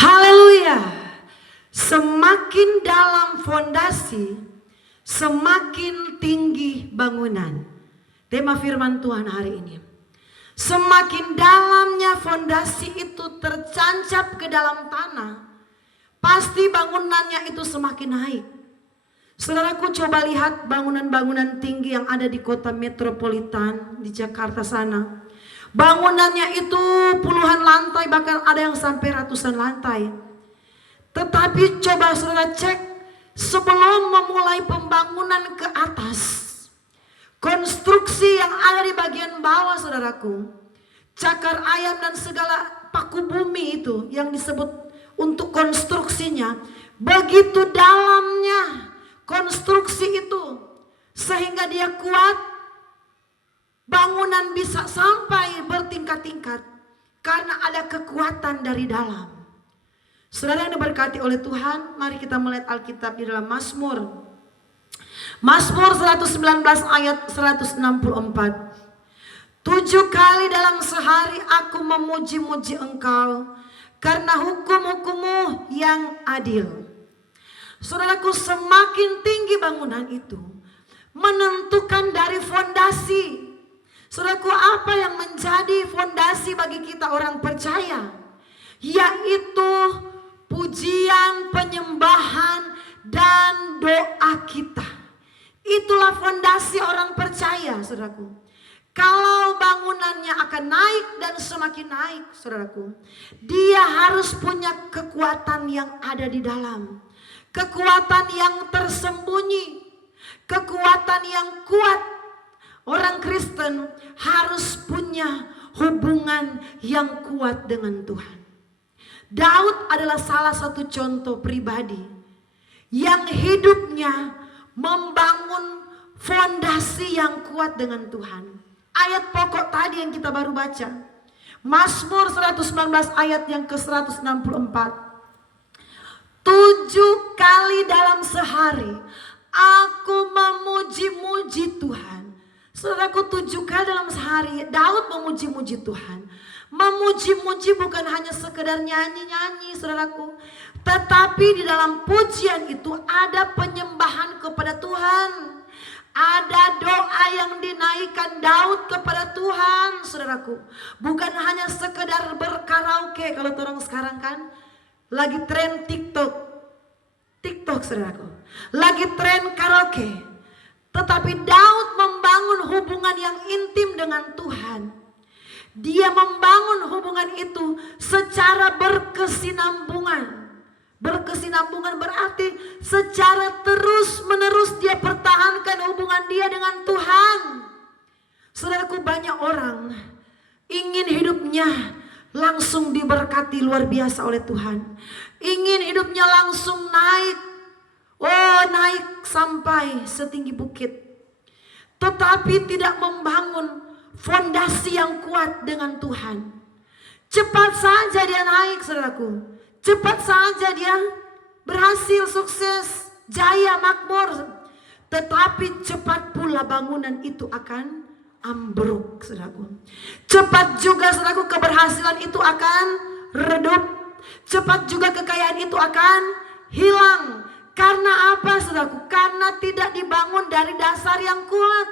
Haleluya. Semakin dalam fondasi, semakin tinggi bangunan. Tema firman Tuhan hari ini. Semakin dalamnya fondasi itu tercancap ke dalam tanah, pasti bangunannya itu semakin naik. Saudaraku, coba lihat bangunan-bangunan tinggi yang ada di kota metropolitan di Jakarta sana. Bangunannya itu puluhan lantai, bahkan ada yang sampai ratusan lantai. Tetapi coba saudara cek, sebelum memulai pembangunan ke atas, konstruksi yang ada di bagian bawah saudaraku, cakar ayam dan segala paku bumi itu yang disebut untuk konstruksinya, begitu dalamnya konstruksi itu sehingga dia kuat. Bangunan bisa sampai bertingkat-tingkat karena ada kekuatan dari dalam. Saudara yang diberkati oleh Tuhan, mari kita melihat Alkitab di dalam Mazmur. Mazmur 119 ayat 164. 7 kali dalam sehari aku memuji-muji Engkau karena hukum-hukum-Mu yang adil. Saudaraku, semakin tinggi bangunan itu menentukan dari fondasi. Saudaraku, apa yang menjadi fondasi bagi kita orang percaya? Yaitu pujian, penyembahan, dan doa kita. Itulah fondasi orang percaya, saudaraku. Kalau bangunannya akan naik dan semakin naik, saudaraku, dia harus punya kekuatan yang ada di dalam. Kekuatan yang tersembunyi, kekuatan yang kuat. Orang Kristen harus punya hubungan yang kuat dengan Tuhan. Daud adalah salah satu contoh pribadi yang hidupnya membangun fondasi yang kuat dengan Tuhan. Ayat pokok tadi yang kita baru baca, Mazmur 119 ayat yang ke-164. 7 kali dalam sehari aku memuji-muji Tuhan. Saudaraku, 7 kali dalam sehari Daud memuji-muji Tuhan. Memuji-muji bukan hanya sekedar nyanyi-nyanyi, saudaraku, tetapi di dalam pujian itu ada penyembahan kepada Tuhan. Ada doa yang dinaikkan Daud kepada Tuhan, saudaraku. Bukan hanya sekedar berkaraoke. Kalau orang sekarang kan lagi tren TikTok, saudaraku. Lagi tren karaoke. Tetapi Daud membangun hubungan yang intim dengan Tuhan. Dia membangun hubungan itu secara berkesinambungan. Berkesinambungan berarti secara terus menerus dia pertahankan hubungan dia dengan Tuhan. Saudaraku, banyak orang ingin hidupnya langsung diberkati luar biasa oleh Tuhan. Ingin hidupnya langsung naik. Oh, naik sampai setinggi bukit. Tetapi tidak membangun fondasi yang kuat dengan Tuhan. Cepat saja dia naik, saudaraku. Cepat saja dia berhasil, sukses, jaya, makmur. Tetapi cepat pula bangunan itu akan ambruk, saudaraku. Cepat juga, saudaraku, keberhasilan itu akan redup. Cepat juga kekayaan itu akan hilang. Karena apa, saudaraku? Karena tidak dibangun dari dasar yang kuat.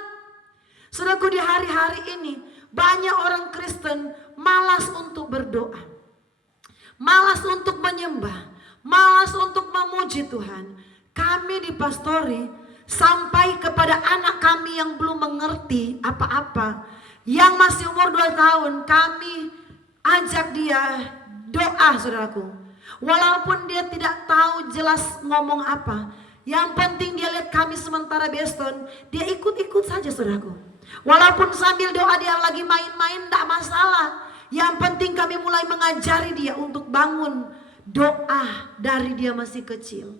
Saudaraku, di hari-hari ini banyak orang Kristen malas untuk berdoa, malas untuk menyembah, malas untuk memuji Tuhan. Kami di pastori sampai kepada anak kami yang belum mengerti apa-apa, yang masih umur 2 tahun, kami ajak dia doa, saudaraku. Walaupun dia tidak tahu jelas ngomong apa, yang penting dia lihat kami sementara Beston, dia ikut-ikut saja, saudaraku. Walaupun sambil doa dia lagi main-main, tidak masalah. Yang penting kami mulai mengajari dia untuk bangun doa dari dia masih kecil.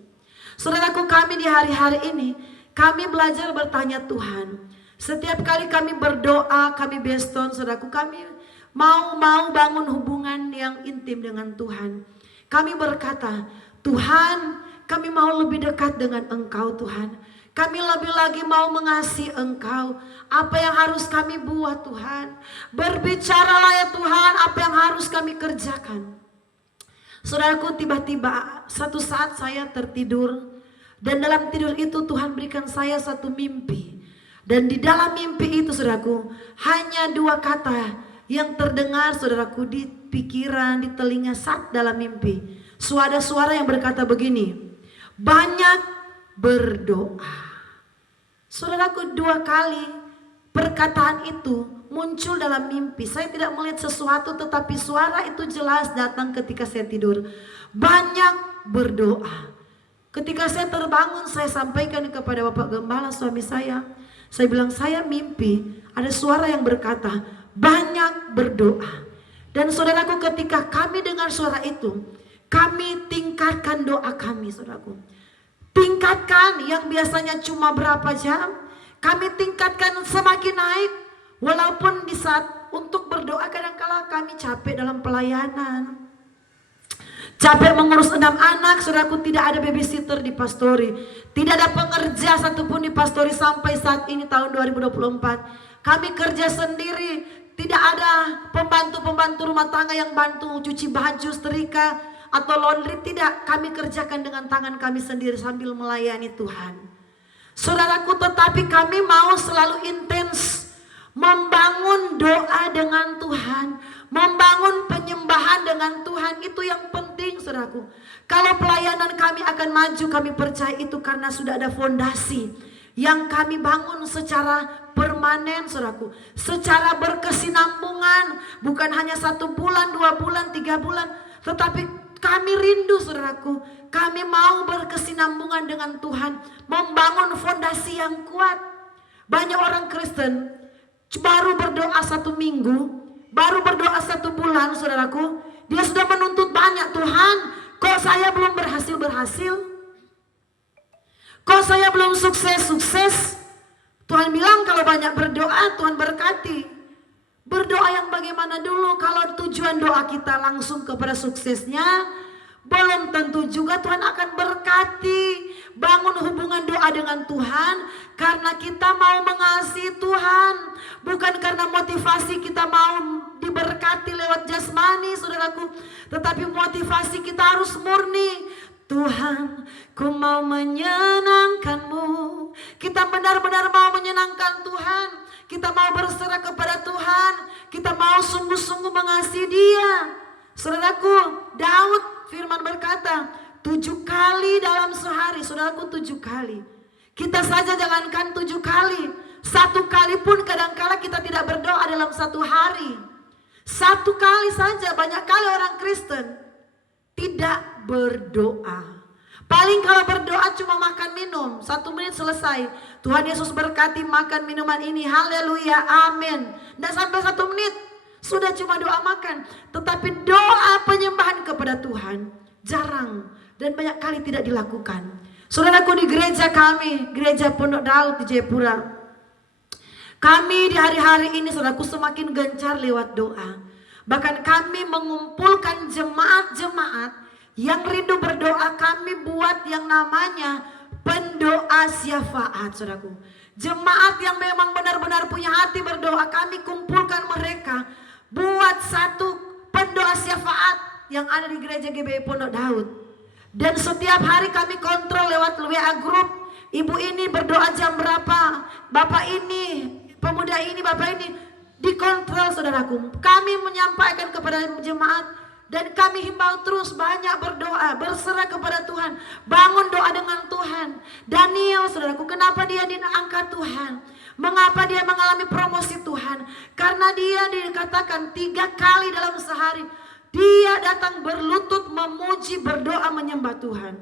Saudaraku, kami di hari-hari ini, kami belajar bertanya Tuhan. Setiap kali kami berdoa, kami Beston, saudaraku, kami mau bangun hubungan yang intim dengan Tuhan. Kami berkata, Tuhan, kami mau lebih dekat dengan Engkau, Tuhan. Kami lebih lagi mau mengasihi Engkau. Apa yang harus kami buat, Tuhan? Berbicaralah ya Tuhan, apa yang harus kami kerjakan. Saudaraku, tiba-tiba satu saat saya tertidur, dan dalam tidur itu Tuhan berikan saya satu mimpi. Dan di dalam mimpi itu saudaraku, hanya dua kata yang terdengar saudaraku di pikiran, di telinga saat dalam mimpi. Suara yang berkata begini, banyak berdoa. Saudaraku, dua kali perkataan itu muncul dalam mimpi. Saya tidak melihat sesuatu, tetapi suara itu jelas datang ketika saya tidur. Banyak berdoa. Ketika saya terbangun, saya sampaikan kepada Bapak Gembala suami saya. Saya bilang, saya mimpi ada suara yang berkata banyak berdoa. Dan saudaraku, ketika kami dengar suara itu, kami tingkatkan doa kami, saudaraku. Tingkatkan yang biasanya cuma berapa jam, kami tingkatkan semakin naik. Walaupun di saat untuk berdoa kadang-kala kami capek dalam pelayanan, capek mengurus 6 anak, saudaraku, tidak ada babysitter di pastori, tidak ada pengerja satupun di pastori sampai saat ini tahun 2024. Kami kerja sendiri, tidak ada pembantu-pembantu rumah tangga yang bantu cuci baju, setrika atau laundry, tidak. Kami kerjakan dengan tangan kami sendiri sambil melayani Tuhan. Saudaraku, tetapi kami mau selalu intens membangun doa dengan Tuhan, membangun penyembahan dengan Tuhan. Itu yang penting, saudaraku. Kalau pelayanan kami akan maju, kami percaya itu karena sudah ada fondasi yang kami bangun secara permanen, saudaraku, secara berkesinambungan. Bukan hanya 1 bulan, 2 bulan, 3 bulan, tetapi kami rindu, saudaraku, kami mau berkesinambungan dengan Tuhan, membangun fondasi yang kuat. Banyak orang Kristen baru berdoa 1 minggu, baru berdoa 1 bulan, saudaraku, dia sudah menuntut banyak. Tuhan, kok saya belum berhasil? Kok saya belum sukses? Tuhan bilang kalau banyak berdoa, Tuhan berkati. Berdoa yang bagaimana dulu? Kalau tujuan doa kita langsung kepada suksesnya, belum tentu juga Tuhan akan berkati. Bangun hubungan doa dengan Tuhan karena kita mau mengasihi Tuhan, bukan karena motivasi kita mau diberkati lewat jasmani, saudaraku, tetapi motivasi kita harus murni. Tuhan, ku mau menyenangkan-Mu. Kita benar-benar mau menyenangkan Tuhan. Kita mau berserah kepada Tuhan. Kita mau sungguh-sungguh mengasihi Dia. Saudaraku, Daud firman berkata, 7 kali dalam sehari. Saudaraku, 7 kali. Kita saja jangankan 7 kali. 1 kali pun kadangkala kita tidak berdoa dalam 1 hari. 1 kali saja. Banyak kali orang Kristen tidak berdoa. Paling kalau berdoa cuma makan minum, 1 menit selesai. Tuhan Yesus berkati makan minuman ini, haleluya, amin. Tidak sampai 1 menit, sudah cuma doa makan. Tetapi doa penyembahan kepada Tuhan jarang dan banyak kali tidak dilakukan. Saudaraku, di gereja kami, gereja Pondok Daud di Jayapura, kami di hari-hari ini, saudaraku, semakin gencar lewat doa. Bahkan kami mengumpulkan jemaat-jemaat yang rindu berdoa. Kami buat yang namanya pendoa syafaat, saudaraku. Jemaat yang memang benar-benar punya hati berdoa, kami kumpulkan mereka, buat satu pendoa syafaat yang ada di gereja GBI Pondok Daud. Dan setiap hari kami kontrol lewat WA group, ibu ini berdoa jam berapa, bapak ini, pemuda ini, bapak ini, dikontrol, saudaraku. Kami menyampaikan kepada jemaat dan kami himbau terus banyak berdoa, berserah kepada Tuhan, bangun doa dengan Tuhan. Daniel, saudaraku, kenapa dia diangkat Tuhan? Mengapa dia mengalami promosi Tuhan? Karena dia dikatakan 3 kali dalam sehari dia datang berlutut memuji, berdoa, menyembah Tuhan.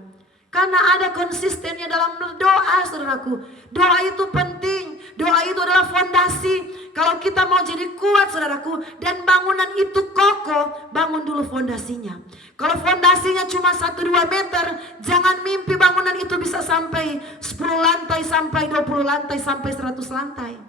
Karena ada konsistennya dalam berdoa, saudaraku. Doa itu penting. Doa itu adalah fondasi. Kalau kita mau jadi kuat, saudaraku, dan bangunan itu kokoh, bangun dulu fondasinya. Kalau fondasinya cuma 1-2 meter, jangan mimpi bangunan itu bisa sampai 10 lantai, sampai 20 lantai, sampai 100 lantai.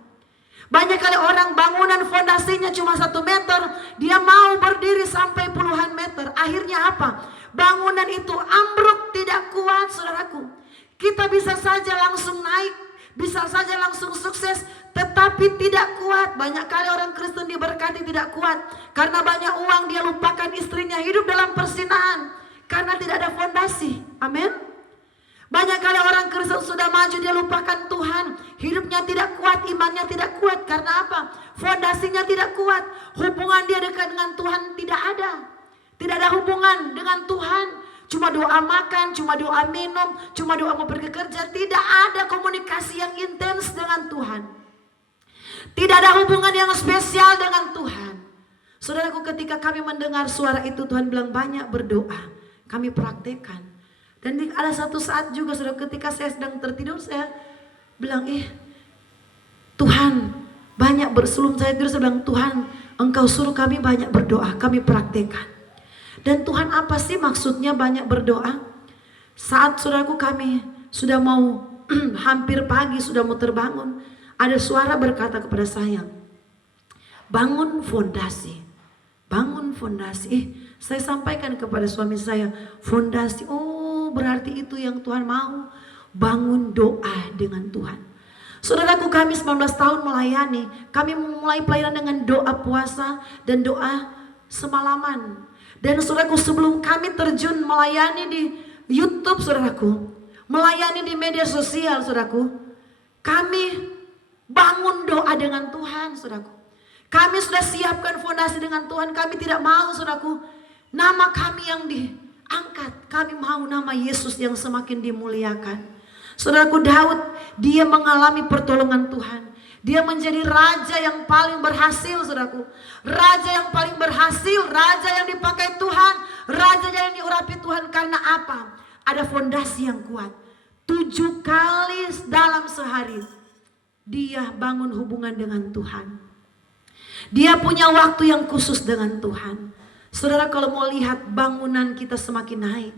Banyak kali orang bangunan fondasinya cuma 1 meter, dia mau berdiri sampai puluhan meter. Akhirnya apa? Bangunan itu ambruk, tidak kuat, saudaraku. Kita bisa saja langsung naik, bisa saja langsung sukses, tetapi tidak kuat. Banyak kali orang Kristen diberkati tidak kuat karena banyak uang, dia lupakan istrinya, hidup dalam persinahan. karena tidak ada fondasi. Amin. Banyak kali orang Kristen sudah maju, dia lupakan Tuhan. Hidupnya tidak kuat, imannya tidak kuat. Karena apa? Fondasinya tidak kuat. Hubungan dia dekat dengan Tuhan tidak ada. Tidak ada hubungan dengan Tuhan. Cuma doa makan, cuma doa minum, cuma doa mau pergi kerja. Tidak ada komunikasi yang intens dengan Tuhan. Tidak ada hubungan yang spesial dengan Tuhan. Saudaraku, ketika kami mendengar suara itu, Tuhan bilang banyak berdoa. Kami praktekkan. Dan ada satu saat juga, saudara, ketika saya sedang tertidur, saya bilang, Tuhan, banyak berselum saya tidur, saya bilang, Tuhan, Engkau suruh kami banyak berdoa, kami praktekkan. Dan Tuhan, apa sih maksudnya banyak berdoa? Saat saudaraku kami sudah mau hampir pagi, sudah mau terbangun, ada suara berkata kepada saya, bangun fondasi, bangun fondasi. Saya sampaikan kepada suami saya, fondasi, berarti itu yang Tuhan mau, bangun doa dengan Tuhan. Saudaraku, kami 19 tahun melayani, kami memulai pelayanan dengan doa puasa dan doa semalaman. Dan saudaraku, sebelum kami terjun melayani di YouTube, saudaraku, melayani di media sosial, saudaraku, kami bangun doa dengan Tuhan, saudaraku. Kami sudah siapkan fondasi dengan Tuhan, kami tidak mau, saudaraku, nama kami yang diangkat. Kami mau nama Yesus yang semakin dimuliakan. Saudaraku, Daud, dia mengalami pertolongan Tuhan. Dia menjadi raja yang paling berhasil, saudaraku. Raja yang paling berhasil, raja yang dipakai Tuhan, raja yang diurapi Tuhan. Karena apa? Ada fondasi yang kuat. 7 kali dalam sehari dia bangun hubungan dengan Tuhan. Dia punya waktu yang khusus dengan Tuhan. Saudara, kalau mau lihat bangunan kita semakin naik,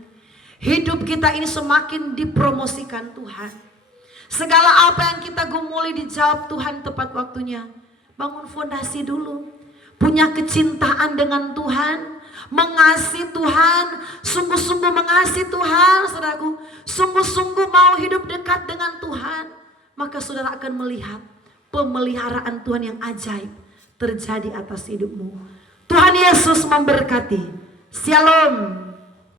hidup kita ini semakin dipromosikan Tuhan. Segala apa yang kita gumuli dijawab Tuhan tepat waktunya. Bangun fondasi dulu. Punya kecintaan dengan Tuhan, mengasihi Tuhan, sungguh-sungguh mengasihi Tuhan, saudaraku. Sungguh-sungguh mau hidup dekat dengan Tuhan. Maka saudara akan melihat pemeliharaan Tuhan yang ajaib terjadi atas hidupmu. Tuhan Yesus memberkati. Shalom.